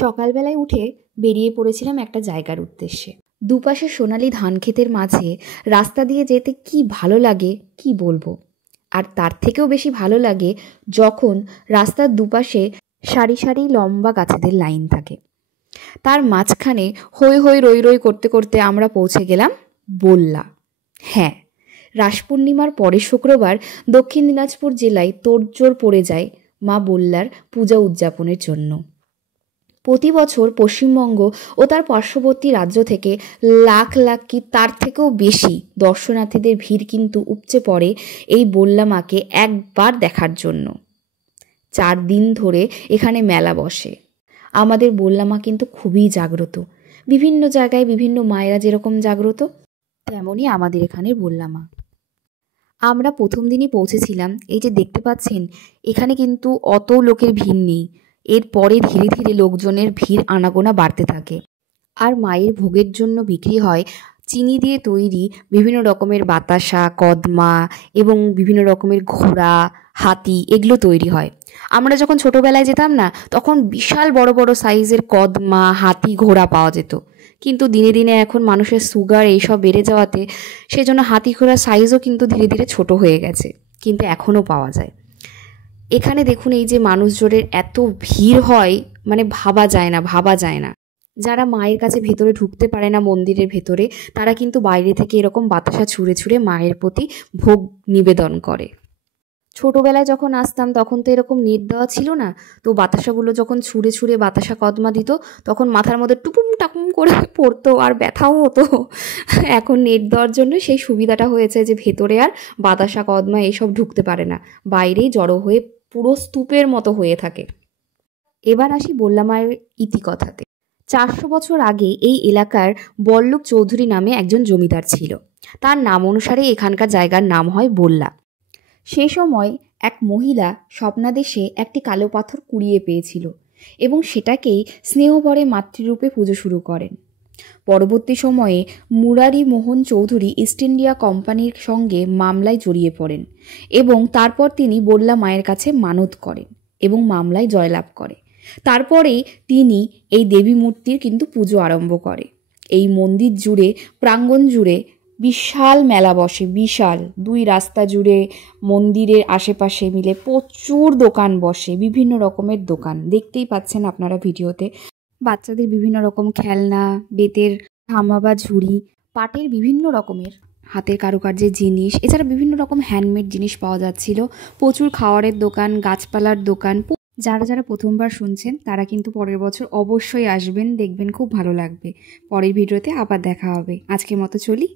সকালবেলায় উঠে বেরিয়ে পড়েছিলাম একটা জায়গার উদ্দেশ্যে। দুপাশে সোনালি ধান ক্ষেতের মাঝে রাস্তা দিয়ে যেতে কি ভালো লাগে কি বলবো। আর তার থেকেও বেশি ভালো লাগে যখন রাস্তার দুপাশে সারি সারি লম্বা গাছেদের লাইন থাকে, তার মাঝখানে হৈ হৈ রই রই করতে করতে আমরা পৌঁছে গেলাম বল্লা। হ্যাঁ, রাস পূর্ণিমার পরের শুক্রবার দক্ষিণ দিনাজপুর জেলায় তোড়জোড় পড়ে যায় মা বল্লার পূজা উদযাপনের জন্য। প্রতি বছর পশ্চিমবঙ্গ ও তার পার্শ্ববর্তী রাজ্য থেকে লাখ লাখ কি তার থেকেও বেশি দর্শনার্থীদের ভিড় কিন্তু উপচে পড়ে এই বল্লা মাকে একবার দেখার জন্য। 4 দিন ধরে এখানে মেলা বসে। আমাদের বল্লা মা কিন্তু খুবই জাগ্রত। বিভিন্ন জায়গায় বিভিন্ন মায়েরা যেরকম জাগ্রত, তেমনই আমাদের এখানের বল্লা মা। আমরা প্রথম দিনই পৌঁছেছিলাম। এই যে দেখতে পাচ্ছেন, এখানে কিন্তু অত লোকের ভিড় নেই। এরপরে ধীরে ধীরে লোকজনের ভিড় আনাগোনা বাড়তে থাকে। আর মায়ের ভোগের জন্য বিক্রি হয় চিনি দিয়ে তৈরি বিভিন্ন রকমের বাতাসা, কদমা এবং বিভিন্ন রকমের ঘোড়া, হাতি, এগুলো তৈরি হয়। আমরা যখন ছোটোবেলায় যেতাম না, তখন বিশাল বড় বড় সাইজের কদমা, হাতি, ঘোড়া পাওয়া যেত। কিন্তু দিনে দিনে এখন মানুষের সুগার এইসব বেড়ে যাওয়াতে সেজন্য হাতি ঘোড়ার সাইজও কিন্তু ধীরে ধীরে ছোট হয়ে গেছে, কিন্তু এখনও পাওয়া যায়। এখানে দেখুন, এই যে মানুষজনের এত ভিড় হয়, মানে ভাবা যায় না। যারা মায়ের কাছে ভেতরে ঢুকতে পারে না মন্দিরের ভেতরে, তারা কিন্তু বাইরে থেকে এরকম বাতাসা ছুঁড়ে ছুঁড়ে মায়ের প্রতি ভোগ নিবেদন করে। ছোটোবেলায় যখন আসতাম তখন তো এরকম নেট দেওয়া ছিল না, তো বাতাসাগুলো যখন ছুঁড়ে ছুঁড়ে বাতাসা কদমা দিত তখন মাথার মধ্যে টুপুম টাপুম করে পড়তো আর ব্যথাও হতো। এখন নেট দেওয়ার জন্য সেই সুবিধাটা হয়েছে যে ভেতরে আর বাতাসা কদমা এইসব ঢুকতে পারে না, বাইরেই জড়ো হয়ে পুরো স্তূপের মতো হয়ে থাকে। এবার আসি বল্লা মায়ের ইতিকথাতে। 400 বছর আগে এই এলাকার বল্লভ চৌধুরী নামে একজন জমিদার ছিল। তার নাম অনুসারে এখানকার জায়গার নাম হয় বল্লা। সে সময় এক মহিলা স্বপ্নাদেশে একটি কালো পাথর কুড়িয়ে পেয়েছিল এবং সেটাকেই স্নেহভরে মাতৃরূপে পুজো শুরু করেন। পরবর্তী সময়ে মুরারি মোহন চৌধুরী ইস্ট ইন্ডিয়া কোম্পানির সঙ্গে মামলায় জড়িয়ে পড়েন এবং তারপর তিনি বল্লা মায়ের কাছে মানত করেন এবং মামলায় জয়লাভ করে। তারপরেই তিনি এই দেবী মূর্তির কিন্তু পুজো আরম্ভ করে। এই মন্দির জুড়ে, প্রাঙ্গণ জুড়ে বিশাল মেলা বসে, বিশাল 2 রাস্তা জুড়ে মন্দিরের আশেপাশে মিলে প্রচুর দোকান বসে, বিভিন্ন রকমের দোকান দেখতেই পাচ্ছেন আপনারা ভিডিওতে। বাচ্চাদের বিভিন্ন রকম খেলনা, বেতের ধামা বা ঝুড়ি, পাটের বিভিন্ন রকমের হাতের কারুকার্যের জিনিস, এছাড়া বিভিন্ন রকম হ্যান্ডমেড জিনিস পাওয়া যাচ্ছিল। প্রচুর খাওয়ারের দোকান, গাছপালার দোকান। যারা প্রথমবার শুনছেন তারা কিন্তু পরের বছর অবশ্যই আসবেন, দেখবেন খুব ভালো লাগবে। পরের ভিডিওতে আবার দেখা হবে। আজকের মতো চলি।